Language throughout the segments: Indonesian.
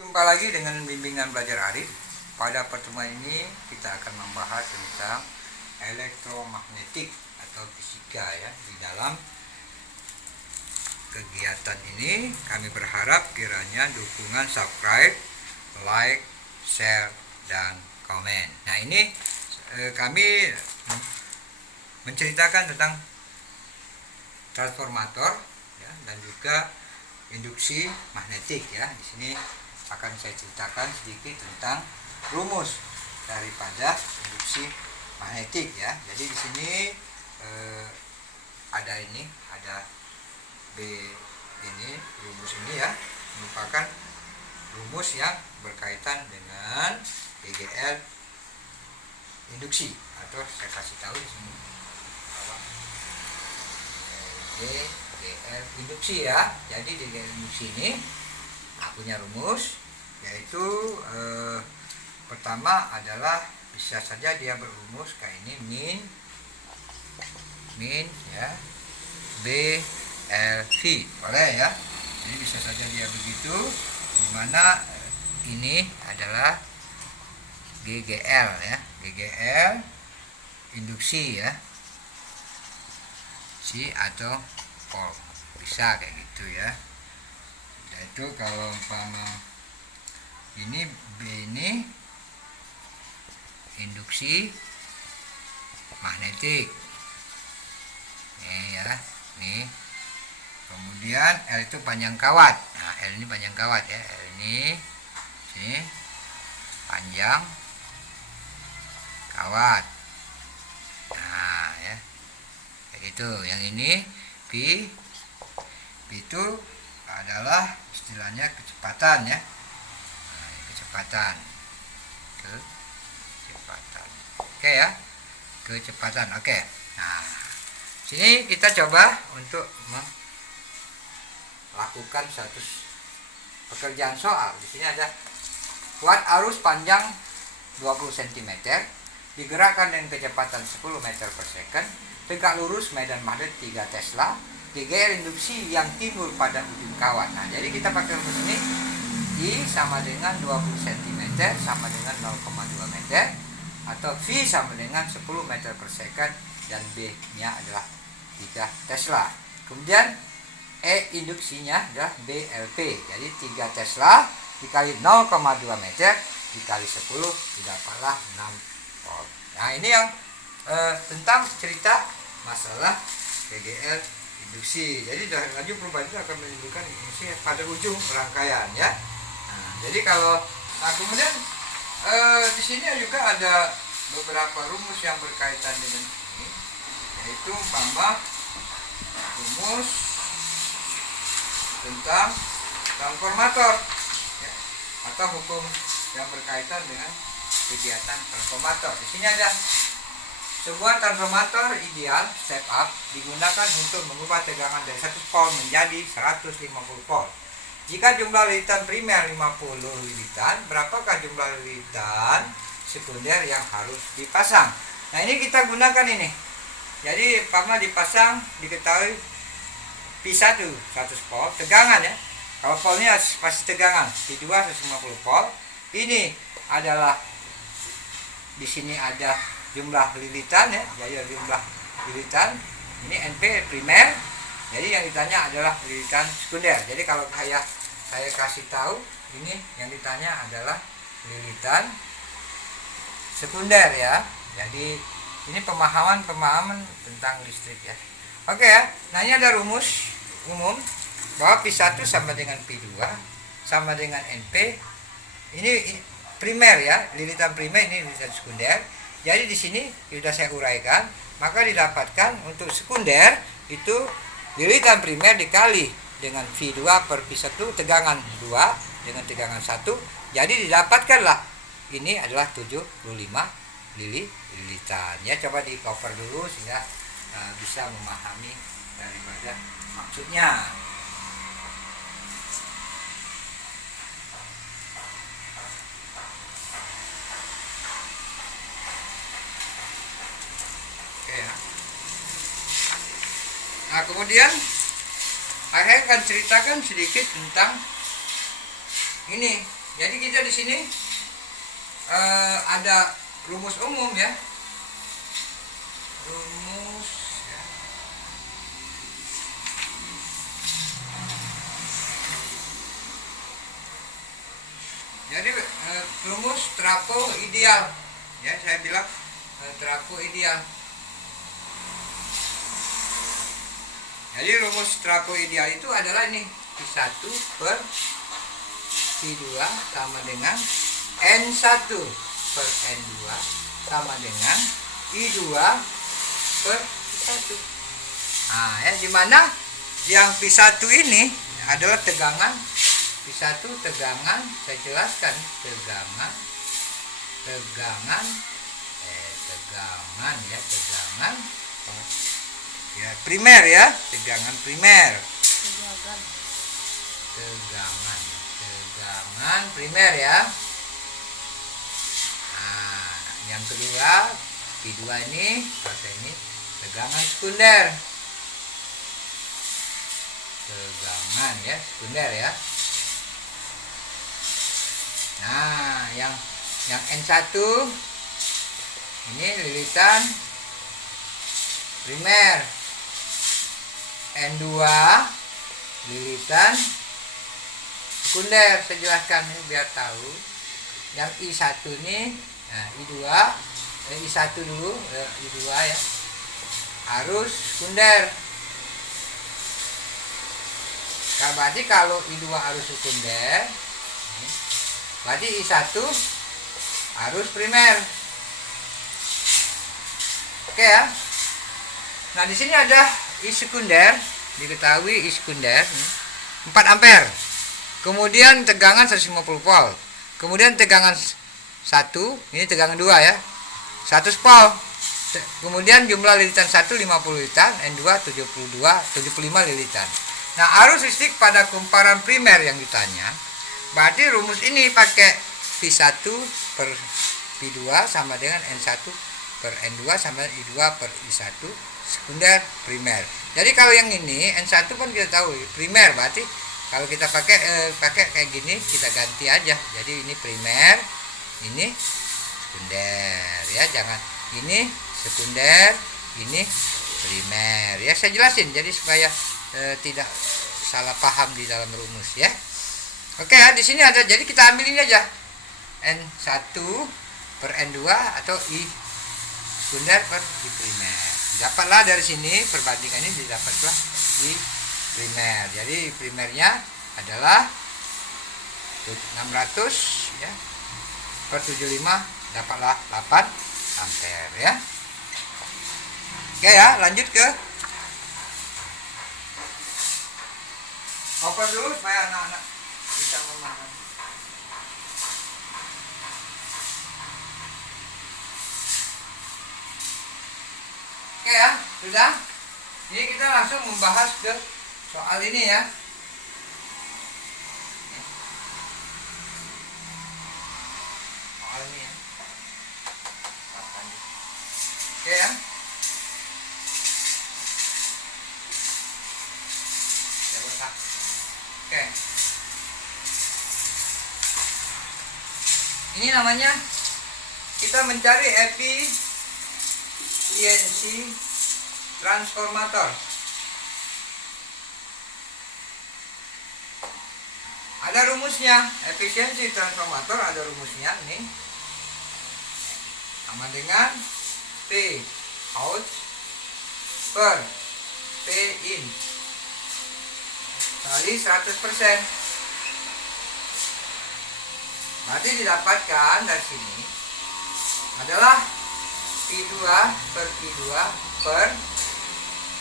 Jumpa lagi dengan bimbingan belajar Arif. Pada pertemuan ini kita akan membahas tentang elektromagnetik atau fisika ya. Di dalam kegiatan ini kami berharap kiranya dukungan subscribe, like, share, dan komen. Nah ini kami menceritakan tentang transformator ya, dan juga induksi magnetik ya. Di sini akan saya ceritakan sedikit tentang rumus daripada induksi magnetik ya. Jadi di sini ada B ini, rumus ini ya merupakan rumus yang berkaitan dengan DGL induksi, atau saya kasih tahu di sini DGL induksi ya. Jadi DGL induksi ini punya rumus, yaitu pertama adalah bisa saja dia berumus kayak ini min ya BLV, boleh ya. Jadi bisa saja dia begitu, dimana ini adalah GGL ya, GGL induksi ya, si atau pol, bisa kayak gitu ya. Itu kalau umpama ini B ini induksi magnetik nih ya, nih. Kemudian L itu panjang kawat. Nah, L ini panjang kawat ya, L ini panjang kawat. Nah ya, kayak gitu. Yang ini P itu adalah istilahnya kecepatan ya. Nah, kecepatan. Oke ya, kecepatan. Oke. Nah, sini kita coba untuk melakukan satu pekerjaan soal. Di sini ada buat arus panjang 20 cm digerakkan dengan kecepatan 10 meter per second, tegak lurus medan magnet 3 Tesla, GGL induksi yang timbul pada ujung kawat. Nah, jadi kita pakai rumus ini, I sama dengan 20 cm sama dengan 0,2 meter, atau V sama dengan 10 meter per second, dan B nya adalah 3 Tesla. Kemudian E induksinya adalah BLP, jadi 3 Tesla dikali 0,2 meter dikali 10 didapatlah 6 volt. Nah ini yang tentang cerita masalah GGL induksi. Jadi laju perubahan itu akan menimbulkan induksi pada ujung rangkaian ya. Nah, jadi kalau kemudian di sini juga ada beberapa rumus yang berkaitan dengan ini, yaitu umpama rumus tentang transformator ya, atau hukum yang berkaitan dengan kegiatan transformator. Di sini ada sebuah transformator ideal step up digunakan untuk mengubah tegangan dari 100 volt menjadi 150 volt. Jika jumlah lilitan primer 50 lilitan, berapakah jumlah lilitan sekunder yang harus dipasang? Nah ini kita gunakan ini. Jadi pertama dipasang, diketahui P1 100 volt tegangan ya. Kalau voltnya pasti tegangan, P2 150 volt. Ini adalah di sini ada jumlah lilitan ya, jadi jumlah lilitan. Ini NP primer. Jadi yang ditanya adalah lilitan sekunder. Jadi kalau saya kasih tahu, ini yang ditanya adalah lilitan sekunder ya. Jadi ini pemahaman tentang listrik ya. Oke ya. Nah ini ada rumus umum bahwa P1 sama dengan P2 sama dengan NP. Ini primer ya, lilitan primer, ini lilitan sekunder. Jadi di sini sudah saya uraikan, maka didapatkan untuk sekunder itu lilitan primer dikali dengan V2 per P1 tegangan 2 dengan tegangan 1. Jadi didapatkanlah ini adalah 75 lilitan. Ya coba di cover dulu sehingga bisa memahami daripada maksudnya. Oke ya. Nah kemudian saya akan ceritakan sedikit tentang ini Jadi kita di sini ada rumus umum ya. Rumus ya. Jadi rumus trapo ideal ya, saya bilang trapo ideal. Jadi rumus trapo ideal itu adalah ini, I1 per I2 sama dengan N1 per N2 sama dengan I2 per I1. Nah ya, dimana yang P1 ini adalah tegangan. P1 tegangan, saya jelaskan, tegangan ya, primer ya, tegangan primer. Tegangan primer ya. Nah, yang kedua, P2 ini, tegangan sekunder. Tegangan ya, sekunder ya. Nah, yang N1 ini lilitan primer. N2 lilitan sekunder. Saya jelaskan ini biar tahu. Yang I1 ini, nah I1 dulu, I2 ya, arus sekunder. Berarti kalau I2 arus sekunder, berarti I1 arus primer. Oke ya. Nah, di sini ada I sekunder, diketahui I sekunder 4 ampere. Kemudian tegangan 150 volt. Kemudian tegangan 1, ini tegangan 2 ya. 100 volt. Kemudian jumlah lilitan 1 50 lilitan, N2 75 lilitan. Nah, arus listrik pada kumparan primer yang ditanya. Berarti rumus ini pakai P1 per P2 sama dengan N1 per N2 sama I2 per I1 sekunder primer. Jadi kalau yang ini N1 kan kita tahu primer, berarti kalau kita pakai kayak gini kita ganti aja. Jadi ini primer, ini sekunder ya, jangan ini sekunder, ini primer ya. Saya jelasin jadi supaya tidak salah paham di dalam rumus ya. Oke ya, di sini ada, jadi kita ambil ini aja N1 per N2 atau I sekunder per I primer. Dapatlah dari sini perbandingan ini, didapatlah I primer. Jadi primernya adalah 600 ya per 75, dapatlah 8 ampere ya. Oke ya, lanjut ke open dulu supaya anak-anak bisa memahami. Oke ya, sudah. Ini kita langsung membahas ke soal ini ya. Soal ini ya. Oke ya. Oke. Ini namanya kita mencari efisiensi transformator. Ada rumusnya, efisiensi transformator ada rumusnya nih. Sama dengan P out per P in kali 100%. Berarti didapatkan dari sini adalah I2 per I2 per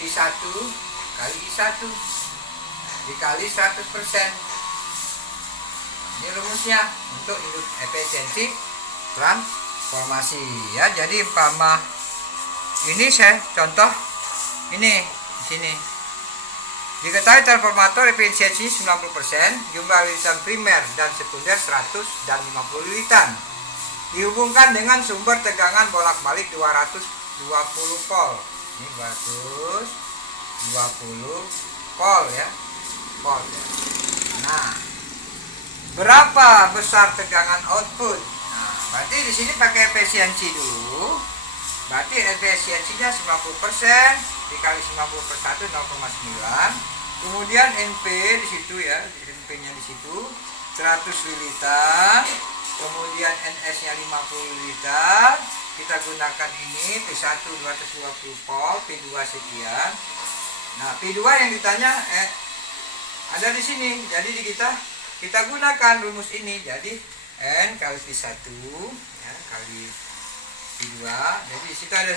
I1 kali I1 dikali 100%. Ini rumusnya untuk efisiensi transformasi ya. Jadi umpama ini saya contoh ini di sini. Diketahui transformator efisiensi 90%, jumlah lilitan primer dan sekunder 100 dan 50 lilitan. Dihubungkan dengan sumber tegangan bolak-balik 220 volt. Ini 220 volt ya. Volt ya. Nah, berapa besar tegangan output. Nah, berarti di sini pakai efisiensi dulu. Berarti efisiensinya 90% dikali 90 per 1 0,9. Kemudian NP di situ ya, NP-nya di situ 100 liter. Kemudian NS-nya 50 liter. Kita gunakan ini P1 220 volt, P2 sekian. Nah, P2 yang ditanya ada di sini. Jadi kita gunakan rumus ini. Jadi N kali P1 ya, kali P2. Jadi di situ ada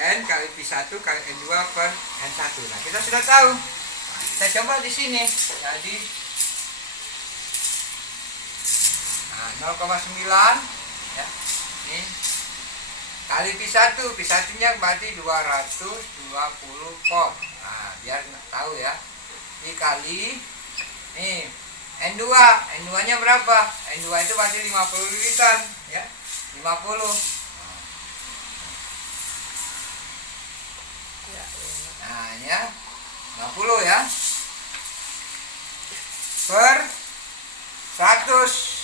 N kali P1 kali N2 per N1. Nah, kita sudah tahu. Nah, kita coba di sini. Jadi 0,9 ya. Ini kali P1. P1-nya berarti 220 volt. Nah, biar tahu ya. Dikali nih N2. N2-nya berapa? N2 itu berarti 50 liter ya. 50. Nah, ya. 50 ya. Per 100.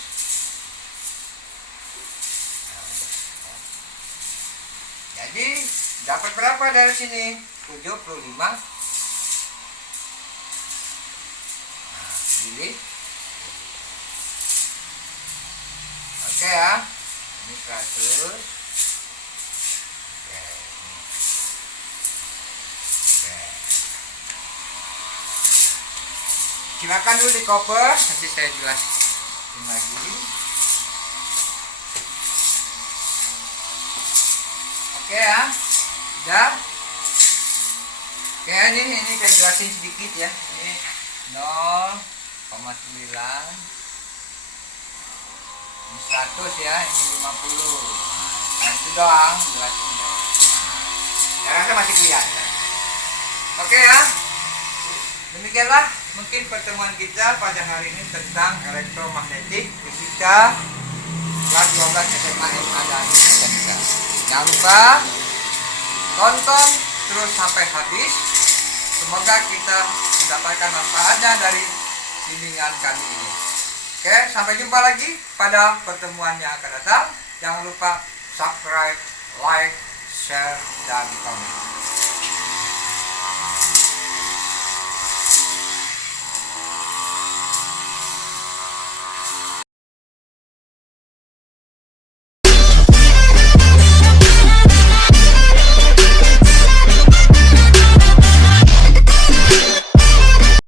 Jadi dapat berapa dari sini? 75 mili. Oke ya. Ini 100. Oke. Oke. Silakan dulu di cover, nanti saya jelasin lagi. Oke ya, udah. Oke, ini saya jelasin sedikit ya. Ini 0,9, ini 100 ya, ini 50. Nah, itu doang jelasinnya. Saya rasa masih kelihatan. Oke ya, demikianlah mungkin pertemuan kita pada hari ini tentang elektromagnetik fisika kelas 12 SMA Adani SMK. Jangan lupa tonton terus sampai habis. Semoga kita mendapatkan manfaatnya dari bimbingan kami ini. Oke, sampai jumpa lagi pada pertemuan yang akan datang. Jangan lupa subscribe, like, share, dan komen.